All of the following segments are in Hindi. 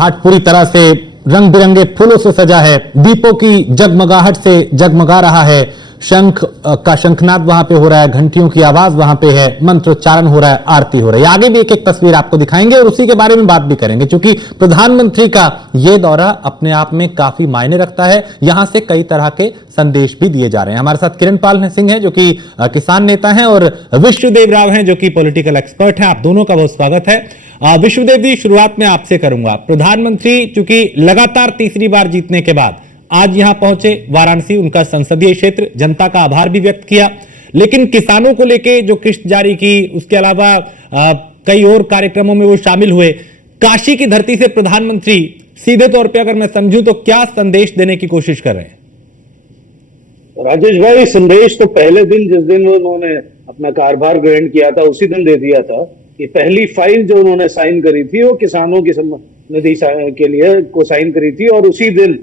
घाट पूरी तरह से रंग बिरंगे फूलों से सजा है, दीपों की जगमगाहट से जगमगा रहा है, शंख का शंखनाद वहां पे हो रहा है, घंटियों की आवाज वहां पे है, मंत्रोच्चारण हो रहा है, आरती हो रही है। आगे भी एक एक तस्वीर आपको दिखाएंगे और उसी के बारे में बात भी करेंगे, क्योंकि प्रधानमंत्री का यह दौरा अपने आप में काफी मायने रखता है। यहां से कई तरह के संदेश भी दिए जा रहे हैं। हमारे साथ किरण पाल सिंह हैं, जो कि किसान नेता हैं, और विश्वदेव राव हैं, जो कि पॉलिटिकल एक्सपर्ट हैं। आप दोनों का बहुत स्वागत है। विश्वदेव जी, शुरुआत में आपसे करूंगा। प्रधानमंत्री चूंकि लगातार तीसरी बार जीतने के बाद आज यहां पहुंचे वाराणसी, उनका संसदीय क्षेत्र, जनता का आभार भी व्यक्त किया, लेकिन किसानों को लेके जो किस्त जारी की, उसके अलावा कई और कार्यक्रमों में वो शामिल हुए। काशी की धरती से प्रधानमंत्री सीधे तौर पे अगर मैं समझूं तो क्या संदेश देने की कोशिश कर रहे हैं? राजेश भाई, संदेश तो पहले दिन, जिस दिन उन्होंने अपना कार्यभार ग्रहण किया था, उसी दिन दे दिया था कि पहली फाइल जो उन्होंने साइन करी थी वो किसानों की निधि के लिए को साइन करी थी, और उसी दिन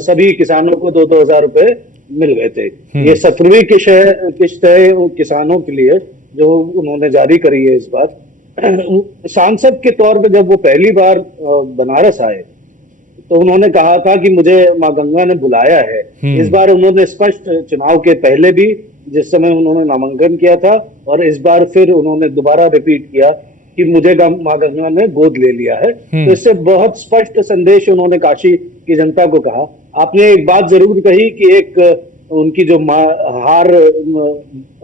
सभी किसानों को 2-2 हजार रुपए मिल गए थे। ये 17वीं किस्त है किसानों के लिए जो उन्होंने जारी करी है इस बार। सांसद के तौर पे जब वो पहली बार बनारस आए तो उन्होंने कहा था कि मुझे माँ गंगा ने बुलाया है। इस बार उन्होंने स्पष्ट, चुनाव के पहले भी जिस समय उन्होंने नामांकन किया था और इस बार फिर उन्होंने दोबारा रिपीट किया कि मुझे माँ गंगा ने गोद ले लिया है। तो इससे बहुत स्पष्ट संदेश उन्होंने काशी की जनता को कहा। आपने एक बात जरूर कही कि एक उनकी जो हार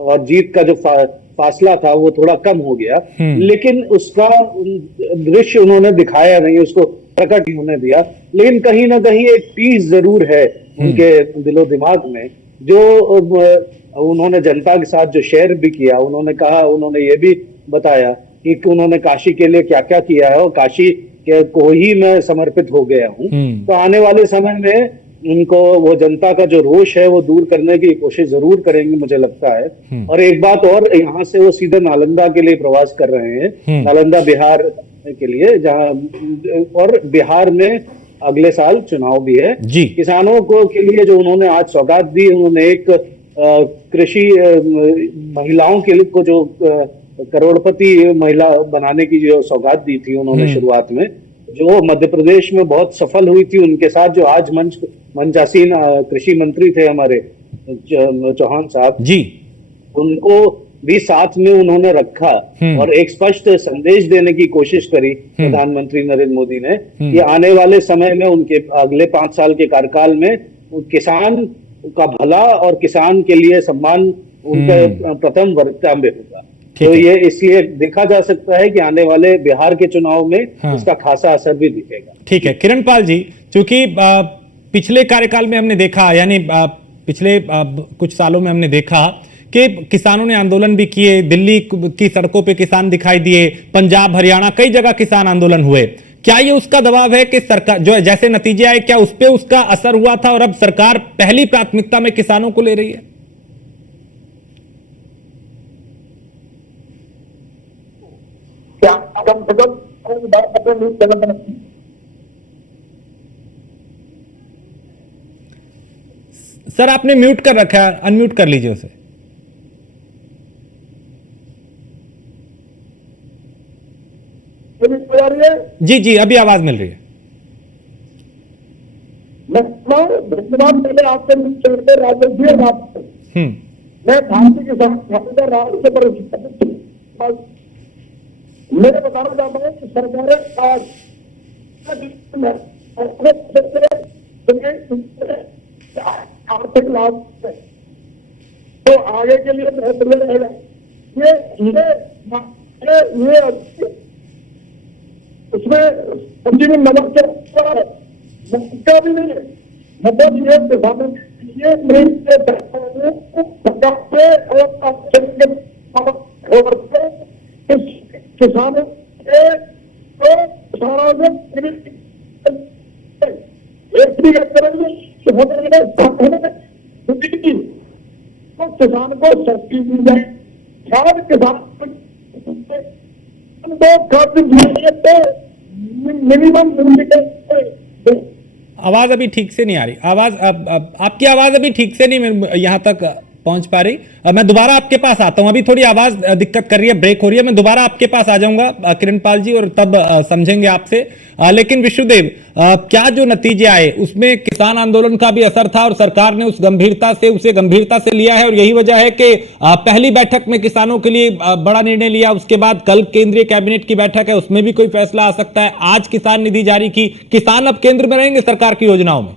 और जीत का जो फासला था वो थोड़ा कम हो गया, लेकिन उसका दृश्य उन्होंने दिखाया नहीं, उसको प्रकट उन्होंने दिया। लेकिन कहीं ना कहीं एक पीस जरूर है उनके दिलो दिमाग में, जो उन्होंने जनता के साथ जो शेयर भी किया। उन्होंने कहा, उन्होंने ये भी बताया कि उन्होंने काशी के लिए क्या क्या किया है और काशी को ही मैं समर्पित हो गया हूँ। तो आने वाले समय में उनको वो जनता का जो रोष है वो दूर करने की कोशिश जरूर करेंगे, मुझे लगता है। और एक बात और, यहाँ से वो सीधे नालंदा के लिए प्रवास कर रहे हैं, नालंदा बिहार के लिए, जहाँ और बिहार में अगले साल चुनाव भी है। किसानों को के लिए जो उन्होंने आज सौगात दी, उन्होंने एक कृषि महिलाओं के लिए को जो करोड़पति महिला बनाने की जो सौगात दी थी उन्होंने शुरुआत में, जो मध्य प्रदेश में बहुत सफल हुई थी। उनके साथ जो आज मंचासीन कृषि मंत्री थे हमारे चौहान साहब जी, उनको भी साथ में उन्होंने रखा और एक स्पष्ट संदेश देने की कोशिश करी प्रधानमंत्री नरेंद्र मोदी ने कि आने वाले समय में उनके अगले 5 साल के कार्यकाल में किसान का भला और किसान के लिए सम्मान उनका प्रथम वरीयता में होगा। तो ये इसलिए देखा जा सकता है कि आने वाले बिहार के चुनाव में इसका खासा असर भी दिखेगा। ठीक है किरण पाल जी, चूंकि पिछले कार्यकाल में हमने देखा, यानी पिछले कुछ सालों में हमने देखा कि किसानों ने आंदोलन भी किए, दिल्ली की सड़कों पे किसान दिखाई दिए, पंजाब हरियाणा कई जगह किसान आंदोलन हुए। क्या ये उसका दबाव है कि सरकार जो जैसे नतीजे आए, क्या उस पे उसका असर हुआ था और अब सरकार पहली प्राथमिकता में किसानों को ले रही है? सर आपने म्यूट कर रखा है, अनम्यूट कर लीजिए उसे। जी जी, अभी आवाज मिल रही है। धन्यवाद। पहले आपसे मैं भारतीय किसान राष्ट्र पर मैं बताना चाहता हूँ कि सरकारें आज आर्थिक लाभ तो आगे के लिए बेहतर रहेगा। ये उसमें सब्जी में नमक का भी नहीं है, मतलब ये किसानों ये किसानों किसान को सब्सिडी दी जाए, शायद किसान मिनिमम। आवाज अभी ठीक से नहीं आ रही, आवाज आपकी आवाज अभी ठीक से नहीं यहां तक पहुंच पा रही। मैं दोबारा आपके पास आता हूं, अभी थोड़ी आवाज दिक्कत कर रही है, ब्रेक हो रही है। मैं दोबारा आपके पास आ जाऊंगा किरणपाल जी, और तब समझेंगे आपसे। लेकिन विष्णुदेव, क्या जो नतीजे आए उसमें किसान आंदोलन का भी असर था और सरकार ने उसे गंभीरता से लिया है, और यही वजह है कि पहली बैठक में किसानों के लिए बड़ा निर्णय लिया। उसके बाद कल केंद्रीय कैबिनेट की बैठक है, उसमें भी कोई फैसला आ सकता है। आज किसान निधि जारी की, किसान अब केंद्र में रहेंगे सरकार की योजनाओं में।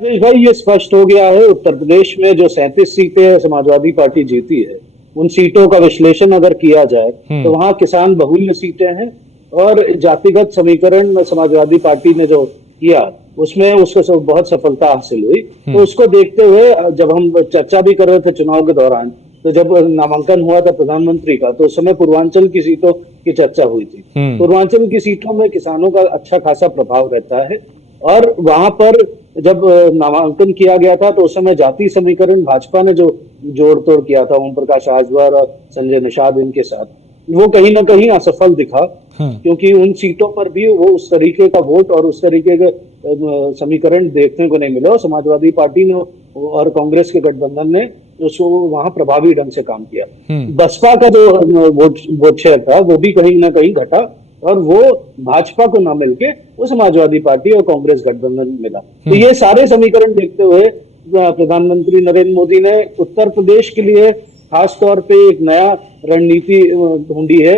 भाई ये स्पष्ट हो गया है, उत्तर प्रदेश में जो 37 सीटें समाजवादी पार्टी जीती है, उन सीटों का विश्लेषण अगर किया जाए तो वहां किसान बहुल्य सीटें हैं, और जातिगत समीकरण समाजवादी पार्टी ने जो किया उसमें उसको बहुत सफलता हासिल हुई। तो उसको देखते हुए जब हम चर्चा भी कर रहे थे चुनाव के दौरान, तो जब नामांकन हुआ था प्रधानमंत्री का, तो उस समय पूर्वांचल की सीटों की चर्चा हुई थी। पूर्वांचल की सीटों में किसानों का अच्छा खासा प्रभाव रहता है, और वहां पर जब नामांकन किया गया था तो उस समय जाति समीकरण भाजपा ने जो जोड़ तोड़ किया था ओम प्रकाश राजभर और संजय निषाद इनके साथ, वो कहीं ना कहीं असफल दिखा, क्योंकि उन सीटों पर भी वो उस तरीके का वोट और उस तरीके के समीकरण देखने को नहीं मिले, और समाजवादी पार्टी ने और कांग्रेस के गठबंधन ने उसको वहां प्रभावी ढंग से काम किया। बसपा का जो वोट शेयर था वो भी कहीं ना कहीं घटा, और वो भाजपा को ना मिलके वो समाजवादी पार्टी और कांग्रेस गठबंधन में मिला। तो ये सारे समीकरण देखते हुए प्रधानमंत्री नरेंद्र मोदी ने उत्तर प्रदेश के लिए खास तौर पे एक नया रणनीति ढूंढी है।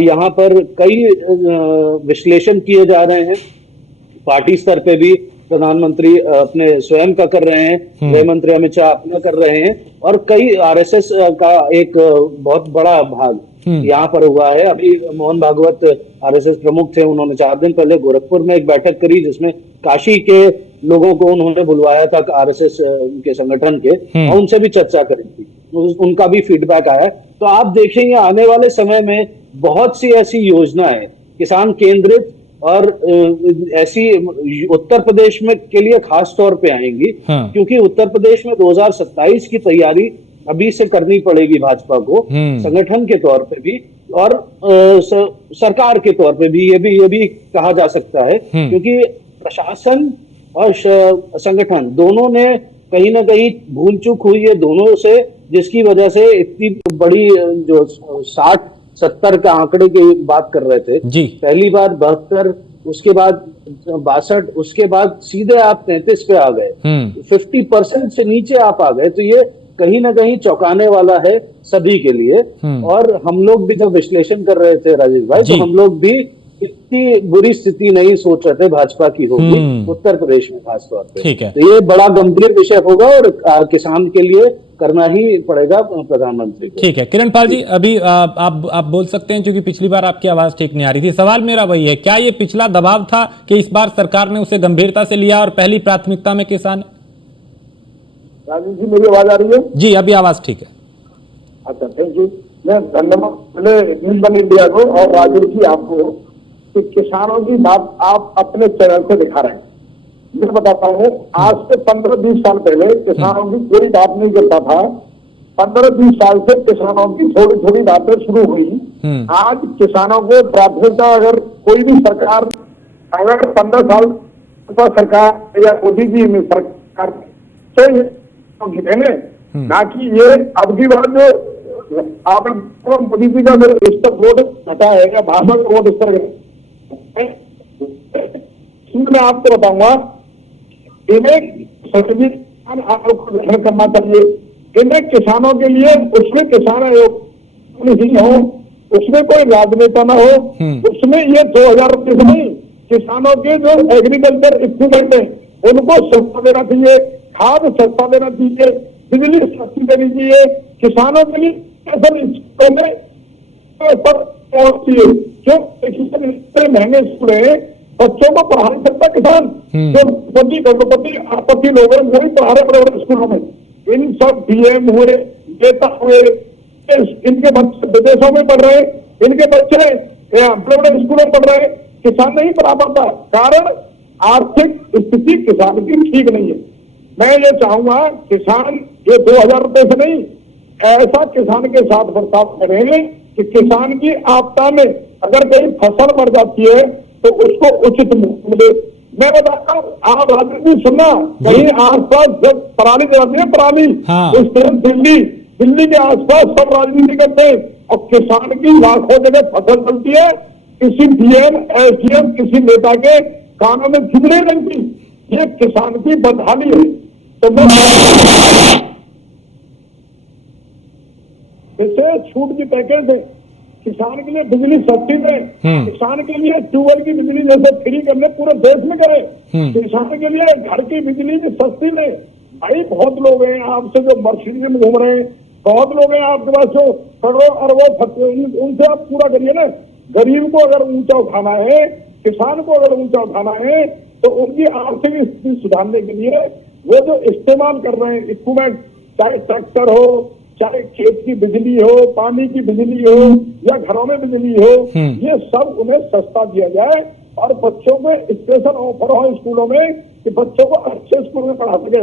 यहाँ पर कई विश्लेषण किए जा रहे हैं, पार्टी स्तर पे भी प्रधानमंत्री अपने स्वयं का कर रहे हैं, गृह मंत्री अमित शाह अपना कर रहे हैं, और कई आरएसएस का एक बहुत बड़ा भाग यहाँ पर हुआ है। अभी मोहन भागवत आरएसएस प्रमुख थे, उन्होंने 4 दिन पहले गोरखपुर में एक बैठक करी जिसमें काशी के लोगों को उन्होंने बुलवाया था आरएसएस के संगठन के, और उनसे भी चर्चा करी थी, उनका भी फीडबैक आया। तो आप देखेंगे आने वाले समय में बहुत सी ऐसी योजनाएं किसान केंद्रित और ऐसी उत्तर प्रदेश में के लिए खास तौर पे आएंगी, क्योंकि उत्तर प्रदेश में 2027 की तैयारी अभी से करनी पड़ेगी भाजपा को, संगठन के तौर पे भी और सरकार के तौर पे भी। ये भी कहा जा सकता है, क्योंकि प्रशासन और संगठन दोनों ने कहीं ना कहीं भूल चूक हुई है दोनों से, जिसकी वजह से इतनी बड़ी जो 60-70 का आंकड़े की बात कर रहे थे जी, पहली बार 72, उसके बाद 62, उसके बाद सीधे आप 33 पे आ गए, 50% से नीचे आप आ गए। तो ये कहीं ना कहीं चौंकाने वाला है सभी के लिए। और हम लोग भी जब विश्लेषण कर रहे थे राजेश भाई, तो हम लोग भी इतनी बुरी स्थिति नहीं सोच रहे थे भाजपा की होगी उत्तर प्रदेश में खास तौर पे। ठीक है, तो ये बड़ा गंभीर विषय होगा और किसान के लिए करना ही पड़ेगा प्रधानमंत्री को। ठीक है किरणपाल जी, अभी आप बोल सकते हैं, क्योंकि पिछली बार आपकी आवाज ठीक नहीं आ रही थी। सवाल मेरा वही है, क्या ये पिछला दबाव था कि इस बार सरकार ने उसे गंभीरता से लिया और पहली प्राथमिकता में किसान? राजीव जी मेरी आवाज आ रही है? जी अभी आवाज ठीक है। अच्छा थैंक यू। मैं धन्यवाद पहले न्यूज वन इंडिया को और राजीव जी आपको कि किसानों की बात आप अपने चैनल से दिखा रहे हैं। मैं बताता हूँ, आज से 15-20 साल पहले किसानों की कोई बात नहीं करता था। 15-20 साल से किसानों की थोड़ी थोड़ी बातें शुरू हुई। आज किसानों को प्राथमिकता, अगर कोई भी सरकार, अगर 15 साल सरकार या मोदी जी में सरकार चाहिए ना कि ये अब की बात जो आप मोदी जी का इस पर वोट हटा है या भाजपा का वोट इस पर, मैं आपको बताऊंगा, इन्हें संविधान आयोग को ग्रहण करना चाहिए। इन्हें किसानों के लिए, उसमें किसान आयोग नहीं हो, उसमें कोई राजनेता ना हो, उसमें ये 2000 रुपये से नहीं, किसानों के जो एग्रीकल्चर इक्विपमेंट है उनको सस्ता देना चाहिए, खाद सस्ता देना चाहिए, बिजली सस्ती देनी चाहिए। किसानों के लिए जो महंगे स्कूल है, बच्चों को पढ़ा नहीं सकता किसान, जो करोड़पति आपत्ति लोग हैं वही पढ़ा रहे बड़े बड़े स्कूलों में। इन सब डीएम हुए, नेता हुए, इनके बच्चे विदेशों में पढ़ रहे, इनके बच्चे बड़े बड़े स्कूलों में पढ़ रहे, किसान नहीं पढ़ा पाता, कारण आर्थिक स्थिति किसान की ठीक नहीं है। मैं ये चाहूंगा किसान ये 2000 रुपए से नहीं, ऐसा किसान के साथ बर्ताव करेंगे कि किसान की आपदा में अगर कोई फसल मर जाती है तो उसको उचित मूल्य मिले। मैं बताता हूँ, आप राजनीति सुनना, कहीं आसपास जब पराली जलाती है, पराली हाँ। उस तरह दिल्ली के आसपास सब राजनीति करते हैं, और किसान की लाखों जगह फसल चलती है, किसी डीएम एसडीएम किसी नेता के कानों में खिचड़ी लगती, ये किसान की बदहाली है। तो मैं इसे छूट की पैकेज है, किसान के लिए बिजली सस्ती दें, किसान के लिए ट्यूबवेल की बिजली जैसे फ्री करने पूरे देश में करें, किसान के लिए घर की बिजली की सस्ती दें। भाई बहुत लोग हैं आपसे जो मर्सिडीज में घूम रहे हैं, बहुत लोग हैं आपके पास जो करोड़ों अरबों, उनसे आप पूरा करिए ना। गरीब को अगर ऊंचा उठाना है, किसान को अगर ऊंचा उठाना है, तो उनकी आर्थिक स्थिति सुधारने के लिए वो जो इस्तेमाल कर रहे हैं इक्विपमेंट, चाहे ट्रैक्टर हो, चाहे खेत की बिजली हो, पानी की बिजली हो, या घरों में बिजली हो, ये सब उन्हें सस्ता दिया जाए, और बच्चों को स्पेशल ऑफर हो स्कूलों में कि बच्चों को अच्छे स्कूल में पढ़ा सके।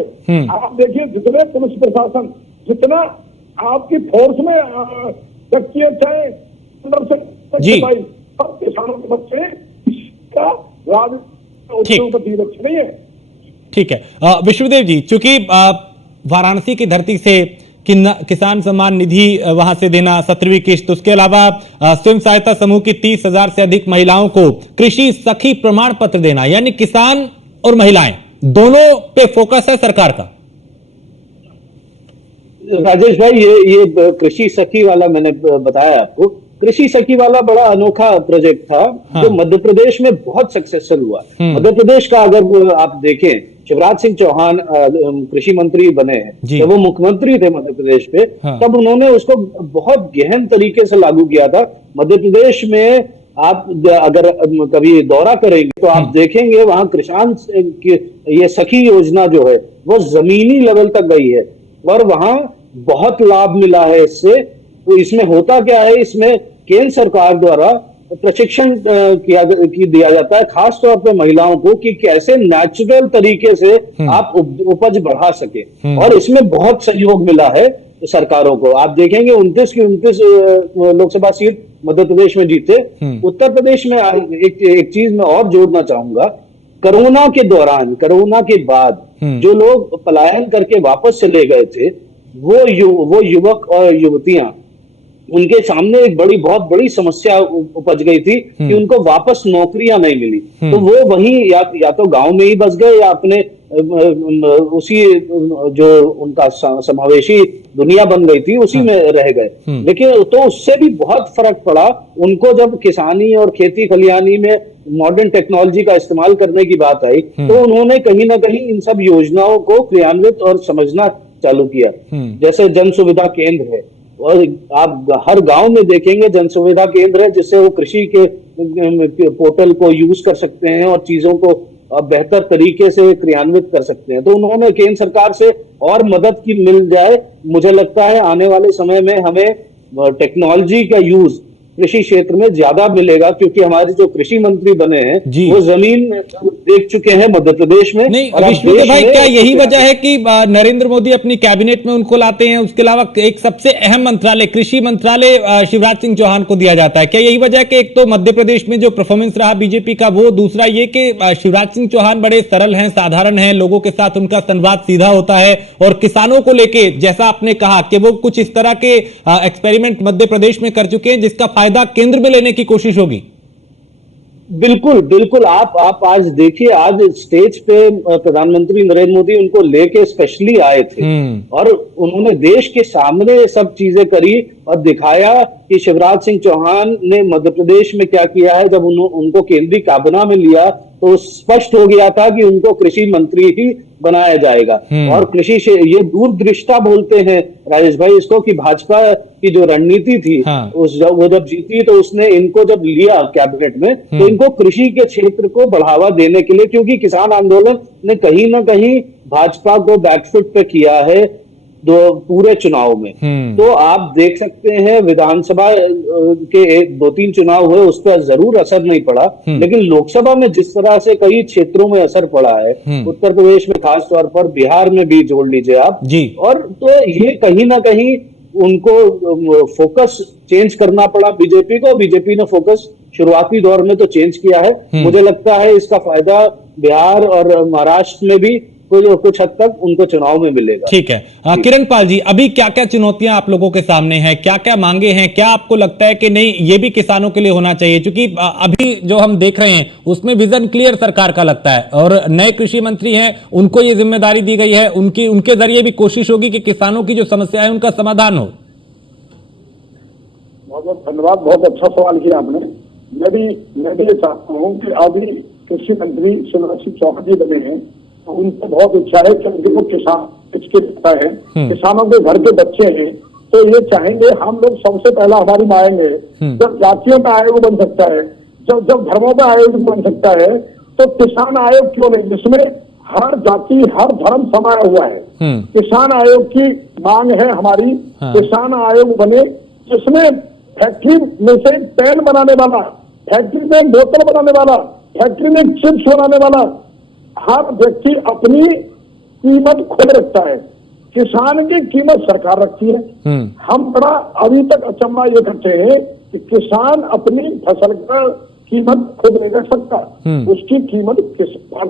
आप देखिए जितने पुलिस प्रशासन, जितना आपकी फोर्स में व्यक्ति चाहे अंदर से सब किसानों के बच्चे का नहीं है। ठीक है विष्णुदेव जी, चूंकि वाराणसी की धरती से किसान सम्मान निधि वहां से देना 17वीं किस्त, उसके अलावा स्वयं सहायता समूह की 30,000 से अधिक महिलाओं को कृषि सखी प्रमाण पत्र देना, यानी किसान और महिलाएं दोनों पे फोकस है सरकार का। राजेश भाई, ये कृषि सखी वाला मैंने बताया आपको, कृषि सखी वाला बड़ा अनोखा प्रोजेक्ट था। हाँ। जो मध्य प्रदेश में बहुत सक्सेसफुल हुआ। मध्य प्रदेश का अगर आप देखें, शिवराज सिंह चौहान कृषि मंत्री बने हैं, जब वो मुख्यमंत्री थे मध्य प्रदेश पे, हाँ। तब उन्होंने उसको बहुत गहन तरीके से लागू किया था। मध्य प्रदेश में आप अगर कभी दौरा करेंगे तो आप देखेंगे वहां किसान ये सखी योजना जो है वो जमीनी लेवल तक गई है, और वहां बहुत लाभ मिला है इससे। तो इसमें होता क्या है, इसमें केंद्र सरकार द्वारा प्रशिक्षण दिया जाता है, खास तौर पे महिलाओं को, कि कैसे नेचुरल तरीके से आप उपज बढ़ा सके, और इसमें बहुत सहयोग मिला है सरकारों को। आप देखेंगे 29 की 29 लोकसभा सीट मध्य प्रदेश में जीते। उत्तर प्रदेश में एक चीज मैं और जोड़ना चाहूंगा, कोरोना के दौरान, कोरोना के बाद जो लोग पलायन करके वापस चले गए थे, वो युवक और युवतियां, उनके सामने एक बहुत बड़ी समस्या उपज गई थी कि उनको वापस नौकरियां नहीं मिली। तो वो वहीं या तो गांव में ही बस गए, या अपने उसी जो उनका समावेशी दुनिया बन गई थी उसी में रह गए। लेकिन तो उससे भी बहुत फर्क पड़ा उनको, जब किसानी और खेती खलियानी में मॉडर्न टेक्नोलॉजी का इस्तेमाल करने की बात आई, तो उन्होंने कहीं ना कहीं इन सब योजनाओं को क्रियान्वित और समझना चालू किया। जैसे जन सुविधा केंद्र है, और आप हर गांव में देखेंगे जन सुविधा केंद्र है, जिससे वो कृषि के पोर्टल को यूज कर सकते हैं और चीजों को बेहतर तरीके से क्रियान्वित कर सकते हैं। तो उन्होंने केंद्र सरकार से और मदद की मिल जाए। मुझे लगता है आने वाले समय में हमें टेक्नोलॉजी का यूज कृषि क्षेत्र में ज्यादा मिलेगा, क्योंकि हमारे जो कृषि मंत्री बने हैं वो जमीन देख चुके हैं मध्य प्रदेश में। नहीं विष्णु भाई, क्या यही वजह है कि नरेंद्र मोदी अपनी कैबिनेट में उनको लाते हैं? उसके अलावा एक सबसे अहम मंत्रालय, कृषि मंत्रालय, शिवराज सिंह चौहान को दिया जाता है। क्या यही वजह है कि एक तो मध्य प्रदेश में जो परफॉर्मेंस रहा बीजेपी का, वो, दूसरा ये कि शिवराज सिंह चौहान बड़े सरल हैं, साधारण हैं, लोगों के साथ उनका संवाद सीधा होता है, और किसानों को लेके जैसा आपने कहा कि वो कुछ इस तरह के एक्सपेरिमेंट मध्य प्रदेश में कर चुके हैं जिसका फायदा केंद्र में लेने की कोशिश होगी। बिल्कुल बिल्कुल। आप आज देखिए, आज स्टेज पे प्रधानमंत्री नरेंद्र मोदी उनको लेके स्पेशली आए थे, और उन्होंने देश के सामने सब चीजें करी और दिखाया कि शिवराज सिंह चौहान ने मध्य प्रदेश में क्या किया है। जब उनको केंद्रीय काबिना में लिया तो स्पष्ट हो गया था कि उनको कृषि मंत्री ही बनाया जाएगा। और कृषि से ये दूरदृष्टा बोलते हैं राजेश भाई इसको, कि भाजपा की जो रणनीति थी, हाँ। वो जब जीती तो उसने इनको जब लिया कैबिनेट में, तो इनको कृषि के क्षेत्र को बढ़ावा देने के लिए, क्योंकि किसान आंदोलन ने कहीं ना कहीं भाजपा को बैकफुट पे किया है पूरे चुनाव में। तो आप देख सकते हैं विधानसभा के 2-3 चुनाव हुए, उस पर जरूर असर नहीं पड़ा, लेकिन लोकसभा में जिस तरह से कई क्षेत्रों में असर पड़ा है, उत्तर प्रदेश में खास तौर पर, बिहार में भी जोड़ लीजिए आप जी। और तो ये कहीं ना कहीं उनको फोकस चेंज करना पड़ा बीजेपी को। बीजेपी ने फोकस शुरुआती दौर में तो चेंज किया है। मुझे लगता है इसका फायदा बिहार और महाराष्ट्र में भी कुछ हद तक उनको चुनाव में मिलेगा। ठीक है। किरण पाल जी, अभी क्या क्या चुनौतियां आप लोगों के सामने हैं, क्या क्या मांगे हैं, क्या आपको लगता है कि नहीं ये भी किसानों के लिए होना चाहिए? क्योंकि अभी जो हम देख रहे हैं उसमें विजन क्लियर सरकार का लगता है और नए कृषि मंत्री हैं, उनको ये जिम्मेदारी दी गई है, उनके जरिए भी कोशिश होगी कि किसानों की जो समस्या है उनका समाधान हो। बहुत बहुत धन्यवाद, बहुत अच्छा सवाल किया आपने। मैं भी ये चाहता हूँ कि अभी कृषि मंत्री शिवराज सिंह चौहान जी बने हैं, तो उनको बहुत इच्छा है क्योंकि वो किसान इसके पता है, किसानों के घर के बच्चे हैं, तो ये चाहेंगे हम लोग सबसे पहला हमारी मांगे जब जातियों का आयोग बन सकता है, जब धर्मों का आयोग बन सकता है, तो किसान आयोग क्यों नहीं जिसमें हर जाति हर धर्म समाया हुआ है। किसान आयोग की मांग है हमारी, किसान आयोग बने जिसमें फैक्ट्री में से पेन बनाने वाला, फैक्ट्री में बोतल बनाने वाला, फैक्ट्री में चिप्स बनाने वाला, हर व्यक्ति अपनी कीमत खुद रखता है। किसान की कीमत सरकार रखती है। हम बड़ा अभी तक अचंभा ये करते हैं कि किसान अपनी फसल का कीमत खुद नहीं रख सकता, उसकी कीमत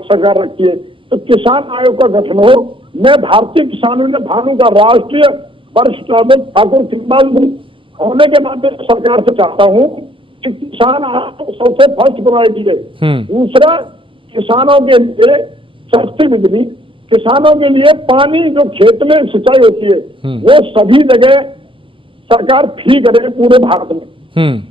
सरकार रखती है। तो किसान आयोग का गठन हो। मैं भारतीय किसान यूनियन भानु का राष्ट्रीय वरिष्ठ ठाकुर किम्बाल होने के नाते सरकार से चाहता हूँ कि किसान आयोग सबसे फर्स्ट प्रायोरिटी है। दूसरा, किसानों के लिए सस्ती बिजली, किसानों के लिए पानी जो खेत में सिंचाई होती है वो सभी जगह सरकार फ्री करे पूरे भारत में।